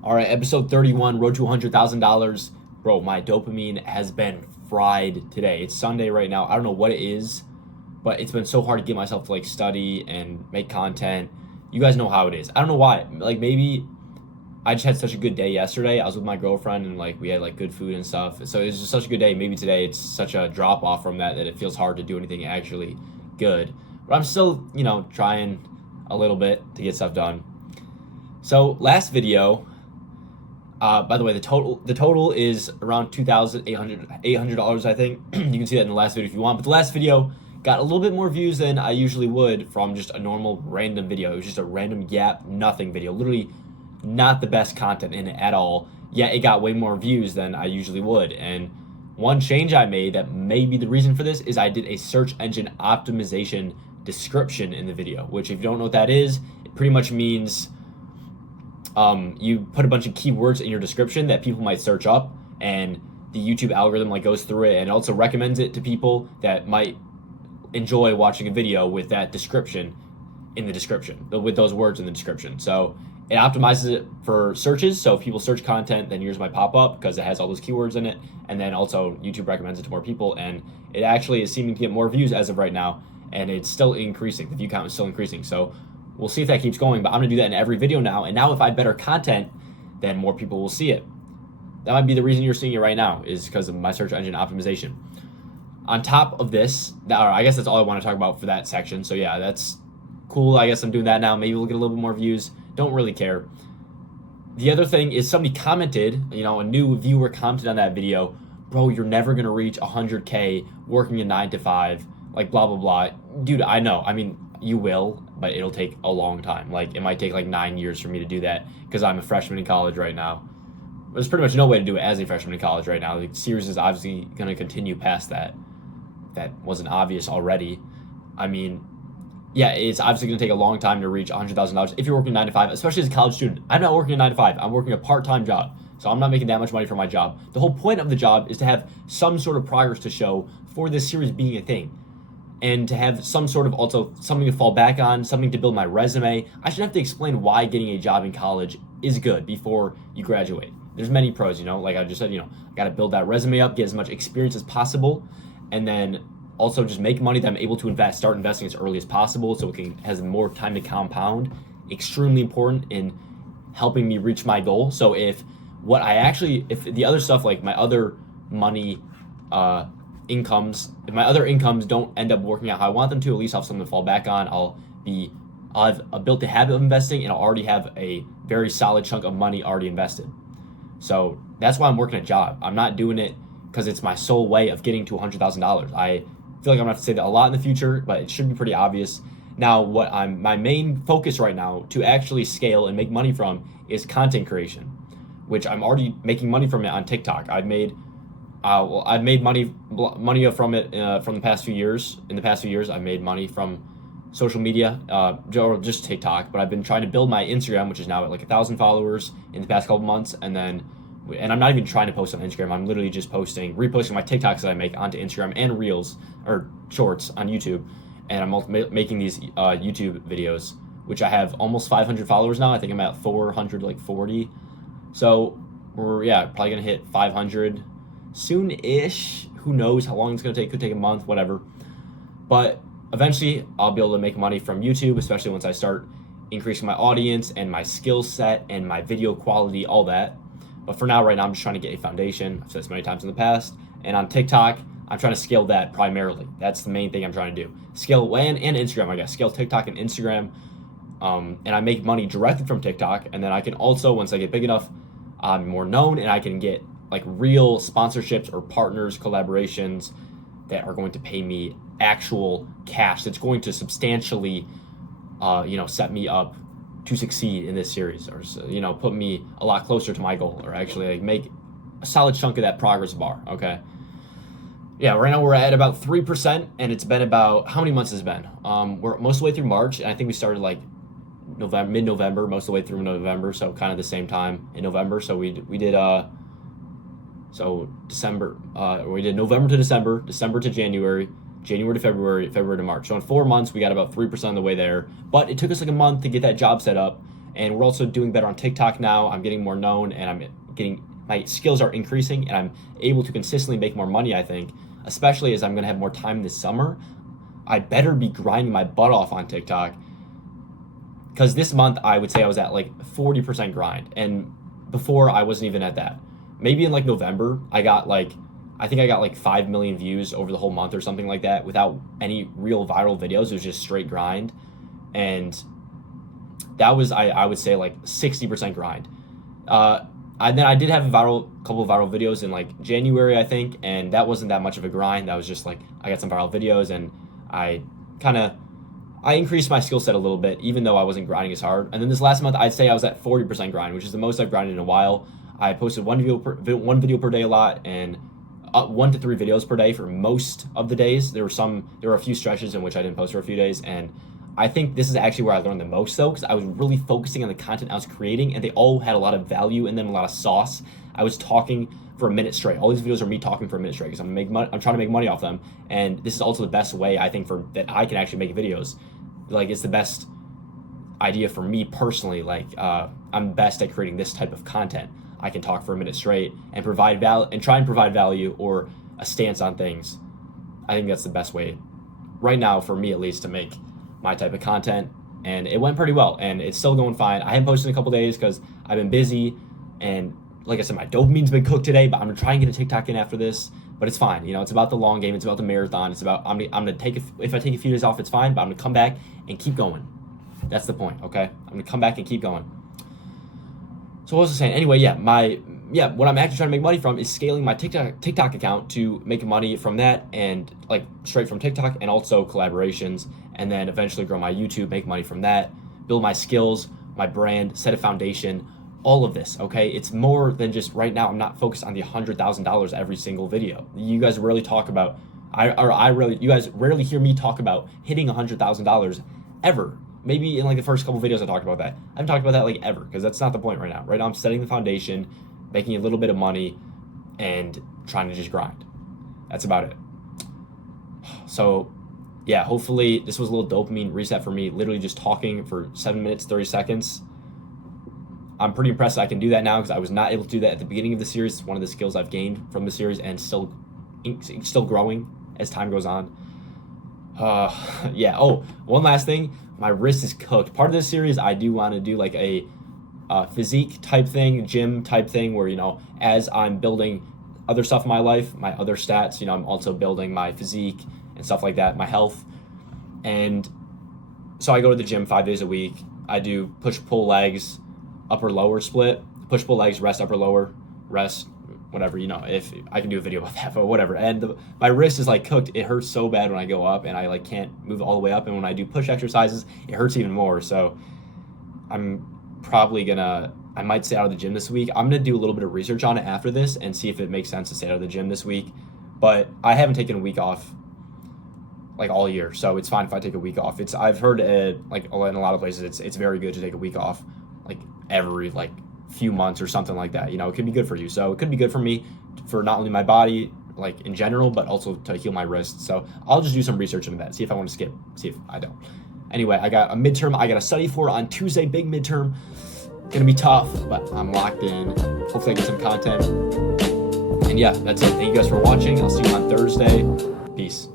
All right, episode 31, Road to $100,000. Bro, my dopamine has been fried today. It's Sunday right now. I don't know what it is, but it's been so hard to get myself to like study and make content. You guys know how it is. I don't know why. Like maybe I just had such a good day yesterday. I was with my girlfriend and like we had like good food and stuff. So it was just such a good day. Maybe today it's such a drop off from that it feels hard to do anything actually good. But I'm still, trying a little bit to get stuff done. So last video, by the way, the total is around $2,800, I think. You can see that in the last video if you want. But the last video got a little bit more views than I usually would from just a normal random video. It was just a random yap nothing video. Literally not the best content in it at all. Yet it got way more views than I usually would. And one change I made that may be the reason for this is I did a search engine optimization description in the video, which if you don't know what that is, it pretty much means you put a bunch of keywords in your description that people might search up, and the YouTube algorithm like goes through it and also recommends it to people that might enjoy watching a video with that description in the description, with those words in the description. So it optimizes it for searches. So if people search content, then yours might pop up because it has all those keywords in it. And then also YouTube recommends it to more people, and it actually is seeming to get more views as of right now, and it's still increasing. The view count is still increasing. So we'll see if that keeps going, but I'm gonna do that in every video now. And now if I have better content, then more people will see it. That might be the reason you're seeing it right now, is because of my search engine optimization. On top of this, I guess that's all I want to talk about for that section. So yeah, that's cool. I guess I'm doing that now. Maybe we'll get a little bit more views. Don't really care. The other thing is somebody commented, a new viewer commented on that video, bro, you're never gonna reach 100K working a 9 to 5, like blah, blah, blah. Dude, I know. I mean, you will, but it'll take a long time. Like it might take like 9 years for me to do that because I'm a freshman in college right now. There's pretty much no way to do it as a freshman in college right now. The series is obviously going to continue past that. That wasn't obvious already. I mean, yeah, it's obviously going to take a long time to reach $100,000 if you're working 9 to 5, especially as a college student. I'm not working a 9 to 5. I'm working a part-time job. So I'm not making that much money for my job. The whole point of the job is to have some sort of progress to show for this series being a thing, and to have some sort of also something to fall back on, something to build my resume. I shouldn't have to explain why getting a job in college is good before you graduate. There's many pros, like I just said, I got to build that resume up, get as much experience as possible, and then also just make money that I'm able to start investing as early as possible so it has more time to compound. Extremely important in helping me reach my goal. So if the other stuff, like my other money, if my other incomes don't end up working out how I want them to, at least I'll have something to fall back on. I'll have built the habit of investing, and I'll already have a very solid chunk of money already invested. So that's why I'm working a job. I'm not doing it because it's my sole way of getting to $100,000. I feel like I'm gonna have to say that a lot in the future, but it should be pretty obvious. Now, my main focus right now to actually scale and make money from is content creation, which I'm already making money from it on TikTok. I've made money from it from the past few years. In the past few years, I've made money from social media, or just TikTok. But I've been trying to build my Instagram, which is now at like 1,000 followers in the past couple months. And I'm not even trying to post on Instagram. I'm literally just reposting my TikToks that I make onto Instagram and Reels or Shorts on YouTube. And I'm making these YouTube videos, which I have almost 500 followers now. I think I'm at 440. So we're probably gonna hit 500 soon-ish. Who knows how long it's going to take? Could take a month, whatever. But eventually I'll be able to make money from YouTube, especially once I start increasing my audience and my skill set and my video quality, all that. But for now, right now, I'm just trying to get a foundation. I've said this many times in the past. And on TikTok, I'm trying to scale that primarily. That's the main thing I'm trying to do. Scale and Instagram, I guess. Scale TikTok and Instagram. And I make money directly from TikTok. And then I can also, once I get big enough, I'm more known, and I can get like real sponsorships or partners, collaborations that are going to pay me actual cash that's going to substantially, set me up to succeed in this series, or, put me a lot closer to my goal, or actually like make a solid chunk of that progress bar, okay? Yeah, right now we're at about 3%, and it's been about, how many months has it been? We're most of the way through March, and I think we started like mid-November, most of the way through November, so kind of the same time in November. So we did December, we did November to December, December to January, January to February, February to March. So in 4 months, we got about 3% of the way there. But it took us like a month to get that job set up. And we're also doing better on TikTok now. I'm getting more known, and my skills are increasing, and I'm able to consistently make more money, I think, especially as I'm going to have more time this summer. I better be grinding my butt off on TikTok, because this month I would say I was at like 40% grind, and before I wasn't even at that. Maybe in like November, I think I got like 5 million views over the whole month or something like that without any real viral videos. It was just straight grind. And that was, I would say, like 60% grind. Then I did have a couple of viral videos in like January, I think, and that wasn't that much of a grind. That was just like, I got some viral videos, and I increased my skill set a little bit, even though I wasn't grinding as hard. And then this last month, I'd say I was at 40% grind, which is the most I've grinded in a while. I posted one video per day a lot, and 1 to 3 videos per day for most of the days. There were a few stretches in which I didn't post for a few days, and I think this is actually where I learned the most, though, because I was really focusing on the content I was creating, and they all had a lot of value in them, a lot of sauce. I was talking for a minute straight. All these videos are me talking for a minute straight because I'm trying to make money off them, and this is also the best way, I think, that I can actually make videos. Like, it's the best idea for me personally. Like, I'm best at creating this type of content. I can talk for a minute straight and try and provide value or a stance on things. I think that's the best way right now, for me at least, to make my type of content. And it went pretty well, and it's still going fine. I haven't posted in a couple days because I've been busy, and like I said, my dopamine's been cooked today, but I'm gonna try and get a TikTok in after this. But it's fine. It's about the long game. It's about the marathon. It's about, I'm gonna if I take a few days off, it's fine, but I'm gonna come back and keep going. That's the point, okay? I'm gonna come back and keep going. So what was I saying? Anyway, what I'm actually trying to make money from is scaling my TikTok account to make money from that, and like straight from TikTok, and also collaborations, and then eventually grow my YouTube, make money from that, build my skills, my brand, set a foundation, all of this, okay? It's more than just, right now, I'm not focused on the $100,000 every single video. You guys rarely talk about, you guys rarely hear me talk about hitting $100,000 ever. Maybe in like the first couple videos I talked about that. I haven't talked about that like ever, because that's not the point right now. Right now I'm setting the foundation, making a little bit of money, and trying to just grind. That's about it. So yeah, hopefully this was a little dopamine reset for me, literally just talking for 7 minutes, 30 seconds. I'm pretty impressed that I can do that now, because I was not able to do that at the beginning of the series. It's one of the skills I've gained from the series, and still growing as time goes on. Yeah. Oh, one last thing. My wrist is cooked. Part of this series, I do want to do like a physique type thing, gym type thing, where, as I'm building other stuff in my life, my other stats, I'm also building my physique and stuff like that, my health. And so I go to the gym 5 days a week. I do push-pull legs, upper-lower split, push-pull legs, rest, upper-lower, rest, whatever, if I can do a video about that, but whatever. And my wrist is like cooked. It hurts so bad when I go up, and I like can't move all the way up. And when I do push exercises, it hurts even more. So I'm probably I might stay out of the gym this week. I'm going to do a little bit of research on it after this and see if it makes sense to stay out of the gym this week. But I haven't taken a week off like all year, so it's fine if I take a week off. I've heard like in a lot of places, it's very good to take a week off, like every like few months or something like that. It could be good for you. So it could be good for me, for not only my body like in general, but also to heal my wrist. So I'll just do some research into that, see if I want to skip, see if I don't. Anyway, I got a midterm I got to study for on Tuesday, big midterm. Gonna be tough, but I'm locked in. Hopefully I get some content. And yeah, that's it. Thank you guys for watching. I'll see you on Thursday. Peace.